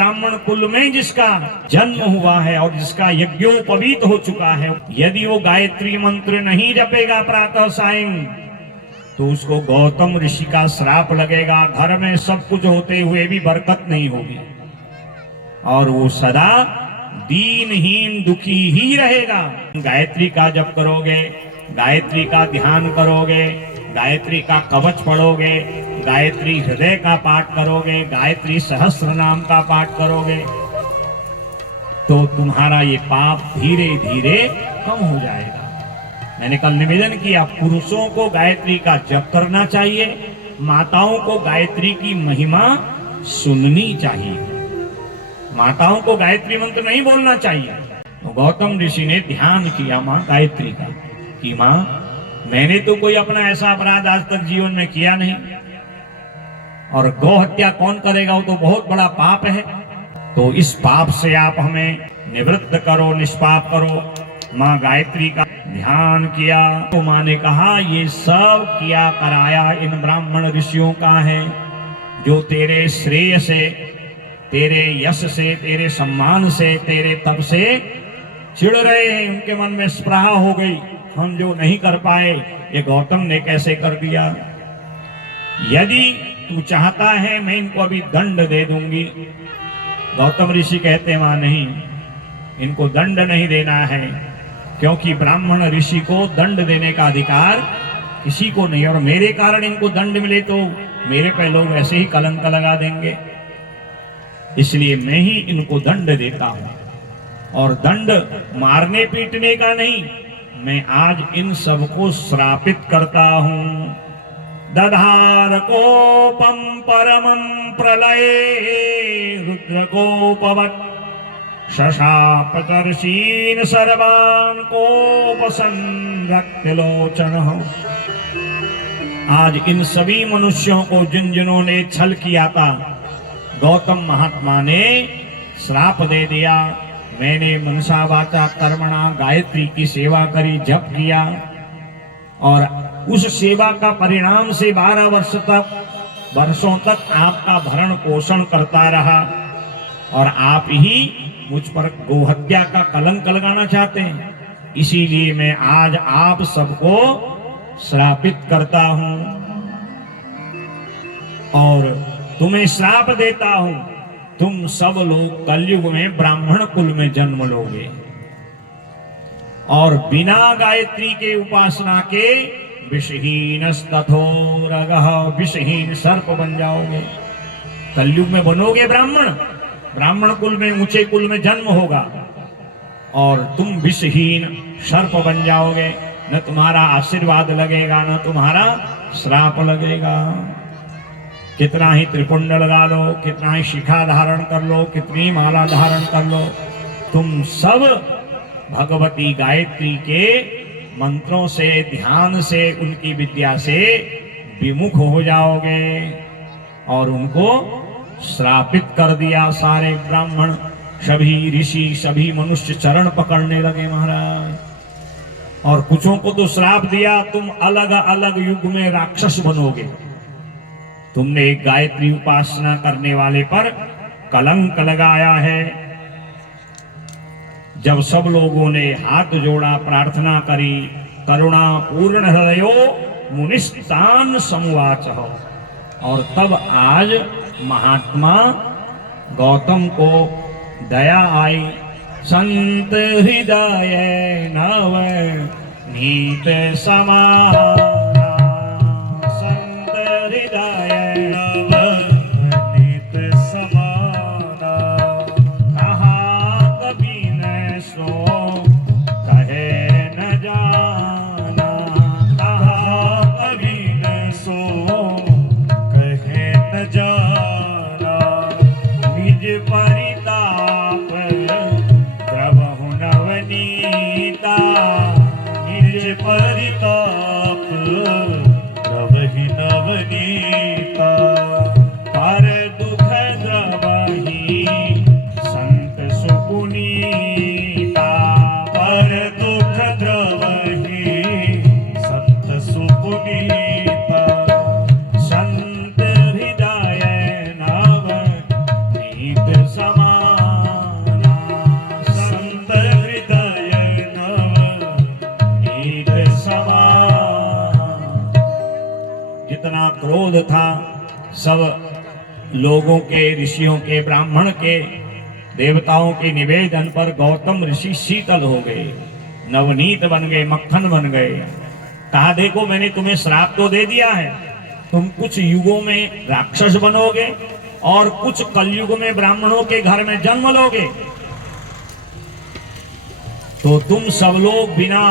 ब्राह्मण कुल में जिसका जन्म हुआ है और जिसका यज्ञोपवीत हो चुका है, यदि वो गायत्री मंत्र नहीं जपेगा प्रातः सायं तो उसको गौतम ऋषि का श्राप लगेगा। घर में सब कुछ होते हुए भी बरकत नहीं होगी और वो सदा दीनहीन दुखी ही रहेगा। गायत्री का जप करोगे, गायत्री का ध्यान करोगे, गायत्री का कवच पढ़ोगे, गायत्री हृदय का पाठ करोगे, गायत्री सहस्त्र नाम का पाठ करोगे तो तुम्हारा ये पाप धीरे धीरे कम हो जाएगा। मैंने कल निवेदन किया, पुरुषों को गायत्री का जप करना चाहिए, माताओं को गायत्री की महिमा सुननी चाहिए। माताओं को गायत्री मंत्र नहीं बोलना चाहिए। तो गौतम ऋषि ने ध्यान किया मां गायत्री का कि मां मैंने तो कोई अपना ऐसा अपराध आज तक जीवन में किया नहीं और गौ हत्या कौन करेगा, वो तो बहुत बड़ा पाप है। तो इस पाप से आप हमें निवृत्त करो, निष्पाप करो। मां गायत्री का ध्यान किया तो मां ने कहा ये सब किया कराया इन ब्राह्मण ऋषियों का है जो तेरे श्रेय से, तेरे यश से, तेरे सम्मान से, तेरे तप से चिढ़ रहे हैं। उनके मन में स्पृहा हो गई, हम जो नहीं कर पाए ये गौतम ने कैसे कर दिया। यदि तू चाहता है मैं इनको अभी दंड दे दूंगी। गौतम ऋषि कहते मां नहीं, इनको दंड नहीं देना है क्योंकि ब्राह्मण ऋषि को दंड देने का अधिकार किसी को नहीं, और मेरे कारण इनको दंड मिले तो मेरे पे लोग ऐसे ही कलंक लगा देंगे, इसलिए मैं ही इनको दंड देता हूं। और दंड मारने पीटने का नहीं, मैं आज इन सबको श्रापित करता हूं। दधार कोपम परमं प्रलये रुद्रकोपवत् शशापतर्षीन् सर्वान् कोपसंरक्तलोचनः। आज इन सभी मनुष्यों को जिन्होंने छल किया था गौतम महात्मा ने श्राप दे दिया। मैंने मनसा वाचा कर्मणा गायत्री की सेवा करी, जप किया और उस सेवा का परिणाम से 12 वर्षों तक आपका भरण पोषण करता रहा और आप ही मुझ पर गोहत्या का कलंक लगाना चाहते हैं। इसीलिए मैं आज आप सबको श्रापित करता हूं और तुम्हें श्राप देता हूं, तुम सब लोग कलयुग में ब्राह्मण कुल में जन्म लोगे और बिना गायत्री के उपासना के विषहीन तथोरगः, विषहीन सर्प बन जाओगे। कलयुग में बनोगे ब्राह्मण, ब्राह्मण कुल में, ऊंचे कुल में जन्म होगा और तुम विषहीन सर्प बन जाओगे। न तुम्हारा आशीर्वाद लगेगा, न तुम्हारा श्राप लगेगा। कितना ही त्रिपुंड लगा लो, कितना ही शिखा धारण कर लो, कितनी माला धारण कर लो, तुम सब भगवती गायत्री के मंत्रों से, ध्यान से, उनकी विद्या से विमुख हो जाओगे और उनको श्रापित कर दिया। सारे ब्राह्मण, सभी ऋषि, सभी मनुष्य चरण पकड़ने लगे महाराज। और कुछों को तो श्राप दिया, तुम अलग अलग युग में राक्षस बनोगे। तुमने एक गायत्री उपासना करने वाले पर कलंक लगाया है। जब सब लोगों ने हाथ जोड़ा, प्रार्थना करी, करुणा पूर्ण हृदयो मुनिस्तान समुवाचः, और तब आज महात्मा गौतम को दया आई। संत हृदय नव नीत समाना, संत हृदय नव नीत समाना, कहा कभी न सो कहे न जाना, कहा कभी न सो कहे न जाना, निज परिताप प्रभु नवनीता, निज परिताप प्रभु नवनीता, पर दुख द्रवहि संत सुपुनीता, पर दुख द्रवहि संत सुपुनीता, संत हृदय नव नीत सम क्रोध था सब लोगों के, ऋषियों के, ब्राह्मण के, देवताओं के निवेदन पर गौतम ऋषि शीतल हो गए, नवनीत बन गए, मक्खन बन गए। कहा देखो मैंने तुम्हें श्राप तो दे दिया है, तुम कुछ युगों में राक्षस बनोगे और कुछ कलयुग में ब्राह्मणों के घर में जन्म लोगे, तो तुम सब लोग बिना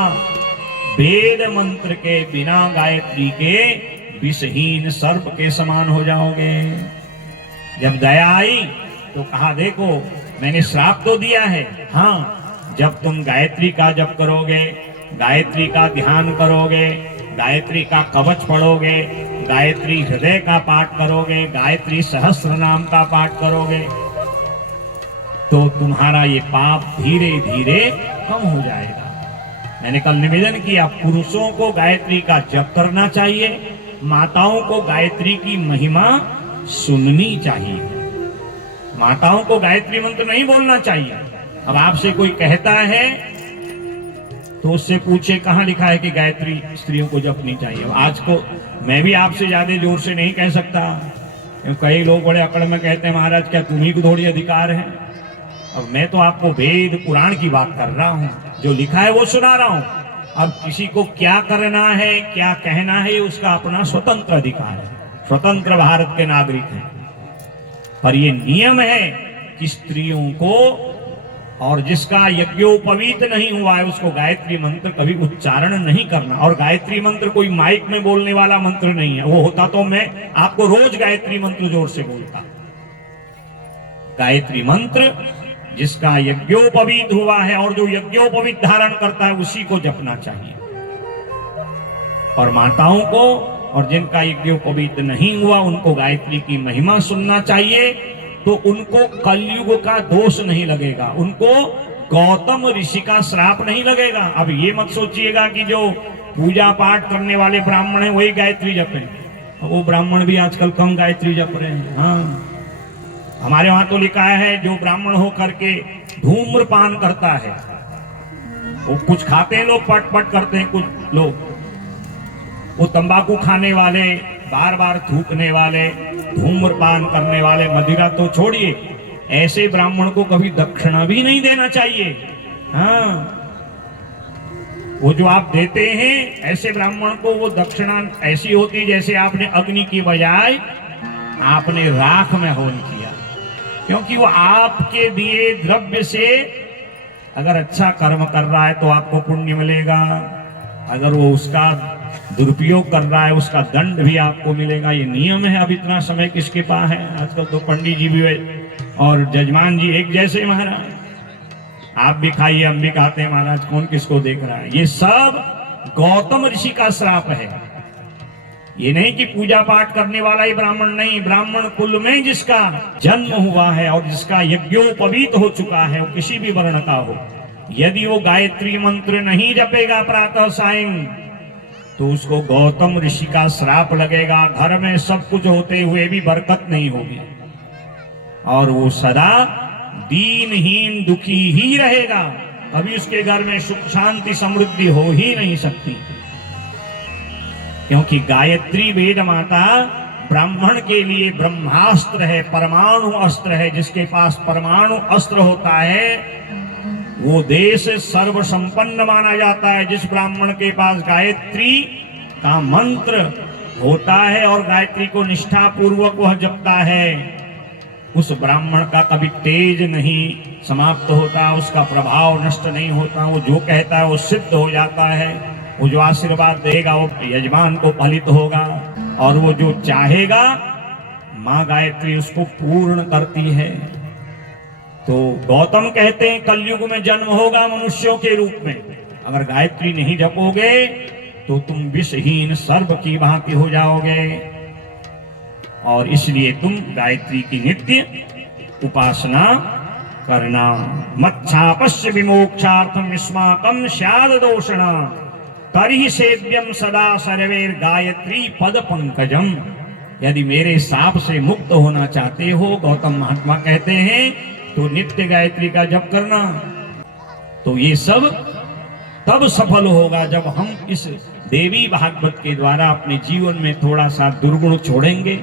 वेद मंत्र के, बिना गायत्री के विषहीन सर्प के समान हो जाओगे। जब दया आई तो कहा देखो मैंने श्राप तो दिया है, हाँ जब तुम गायत्री का जप करोगे, गायत्री का ध्यान करोगे, गायत्री का कवच पढ़ोगे, गायत्री हृदय का पाठ करोगे, गायत्री सहस्त्र नाम का पाठ करोगे, तो तुम्हारा ये पाप धीरे धीरे कम हो जाएगा। मैंने कल निवेदन किया, पुरुषों को गायत्री का जप करना चाहिए, माताओं को गायत्री की महिमा सुननी चाहिए, माताओं को गायत्री मंत्र नहीं बोलना चाहिए। अब आपसे कोई कहता है तो उससे पूछे कहाँ लिखा है कि गायत्री स्त्रियों को जपनी चाहिए। आज को मैं भी आपसे ज्यादा जोर से नहीं कह सकता, कई लोग बड़े अकड़ में कहते हैं महाराज क्या तुम्ही को थोड़ी अधिकार है। अब मैं तो आपको वेद पुराण की बात कर रहा हूँ, जो लिखा है वो सुना रहा हूँ। अब किसी को क्या करना है, क्या कहना है, उसका अपना स्वतंत्र अधिकार है, स्वतंत्र भारत के नागरिक हैं। पर ये नियम है कि स्त्रियों को, और जिसका यज्ञोपवीत नहीं हुआ है उसको गायत्री मंत्र कभी उच्चारण नहीं करना। और गायत्री मंत्र कोई माइक में बोलने वाला मंत्र नहीं है, वो होता तो मैं आपको रोज गायत्री मंत्र जोर से बोलता। गायत्री मंत्र जिसका यज्ञोपवीत हुआ है और जो यज्ञोपवीत धारण करता है उसी को जपना चाहिए। और माताओं को और जिनका यज्ञोपवीत नहीं हुआ उनको गायत्री की महिमा सुनना चाहिए, तो उनको कलयुग का दोष नहीं लगेगा, उनको गौतम ऋषि का श्राप नहीं लगेगा। अब ये मत सोचिएगा कि जो पूजा पाठ करने वाले ब्राह्मण हैं वही गायत्री जपें, वो ब्राह्मण भी आजकल कम गायत्री जप रहे हैं। हाँ, हमारे वहां तो लिखा है जो ब्राह्मण होकर के धूम्रपान करता है, वो कुछ खाते हैं लोग, पट पट करते हैं कुछ लोग, वो तंबाकू खाने वाले, बार बार थूकने वाले, धूम्रपान करने वाले, मदिरा तो छोड़िए, ऐसे ब्राह्मण को कभी दक्षिणा भी नहीं देना चाहिए। हाँ, वो जो आप देते हैं ऐसे ब्राह्मण को, वो दक्षिणा ऐसी होती जैसे आपने अग्नि की बजाय आपने राख में हवन किया, क्योंकि वो आपके दिए द्रव्य से अगर अच्छा कर्म कर रहा है तो आपको पुण्य मिलेगा, अगर वो उसका दुरुपयोग कर रहा है उसका दंड भी आपको मिलेगा। ये नियम है। अब इतना समय किसके पास है, आजकल तो पंडित जी भी और जजमान जी एक जैसे महाराज, आप भी खाइए हम भी खाते हैं महाराज, कौन किसको देख रहा है। ये सब गौतम ऋषि का श्राप है। ये नहीं कि पूजा पाठ करने वाला ही ब्राह्मण नहीं, ब्राह्मण कुल में जिसका जन्म हुआ है और जिसका यज्ञोपवीत हो चुका है, वो किसी भी वर्ण का हो, यदि वो गायत्री मंत्र नहीं जपेगा प्रातः सायं तो उसको गौतम ऋषि का श्राप लगेगा। घर में सब कुछ होते हुए भी बरकत नहीं होगी और वो सदा दीनहीन दुखी ही रहेगा, कभी उसके घर में सुख शांति समृद्धि हो ही नहीं सकती। क्योंकि गायत्री वेद माता ब्राह्मण के लिए ब्रह्मास्त्र है, परमाणु अस्त्र है। जिसके पास परमाणु अस्त्र होता है वो देश सर्व संपन्न माना जाता है। जिस ब्राह्मण के पास गायत्री का मंत्र होता है और गायत्री को निष्ठा पूर्वक वह जपता है, उस ब्राह्मण का कभी तेज नहीं समाप्त होता, उसका प्रभाव नष्ट नहीं होता। वो जो कहता है वो सिद्ध हो जाता है, वो जो आशीर्वाद देगा वो यजमान को फलित होगा, और वो जो चाहेगा माँ गायत्री उसको पूर्ण करती है। तो गौतम कहते हैं कलयुग में जन्म होगा मनुष्यों के रूप में, अगर गायत्री नहीं जपोगे तो तुम विषहीन सर्प की भांति हो जाओगे। और इसलिए तुम गायत्री की नित्य उपासना करना। मच्छापस्य विमोक्षार्थम युष्माकं स्याद दोषणा तर्हि सेव्यम सदा सर्वैर गायत्री पद पंकजम। यदि मेरे साप से मुक्त होना चाहते हो, गौतम महात्मा कहते हैं, तो नित्य गायत्री का जप करना। तो ये सब तब सफल होगा जब हम इस देवी भागवत के द्वारा अपने जीवन में थोड़ा सा दुर्गुण छोड़ेंगे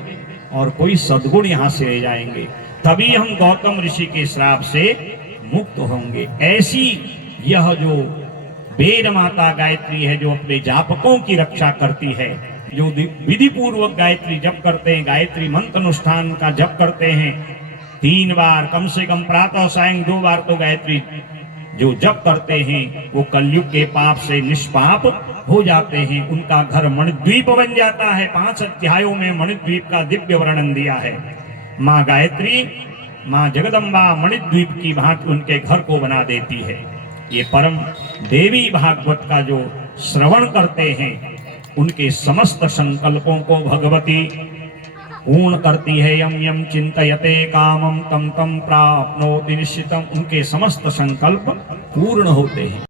और कोई सद्गुण यहाँ से ले जाएंगे, तभी हम गौतम ऋषि के श्राप से मुक्त होंगे। ऐसी यह जो वेद माता गायत्री है, जो अपने जापकों की रक्षा करती है, जो विधि पूर्वक गायत्री जप करते हैं, गायत्री मंत्र अनुष्ठान का जप करते हैं 3 बार, कम से कम प्रातः सायं 2 बार तो गायत्री जो जप करते हैं, वो कलयुग के पाप से निष्पाप हो जाते हैं। उनका घर मणिद्वीप बन जाता है। 5 अध्यायों में मणिद्वीप का दिव्य वर्णन दिया है। माँ गायत्री, माँ जगदम्बा मणिद्वीप की भांति उनके घर को बना देती है। ये परम देवी भागवत का जो श्रवण करते हैं, उनके समस्त संकल्पों को भगवती पूर्ण करती है। यम यम चिंतयते कामम तम तम प्राप्नोति निश्चितम। उनके समस्त संकल्प पूर्ण होते हैं।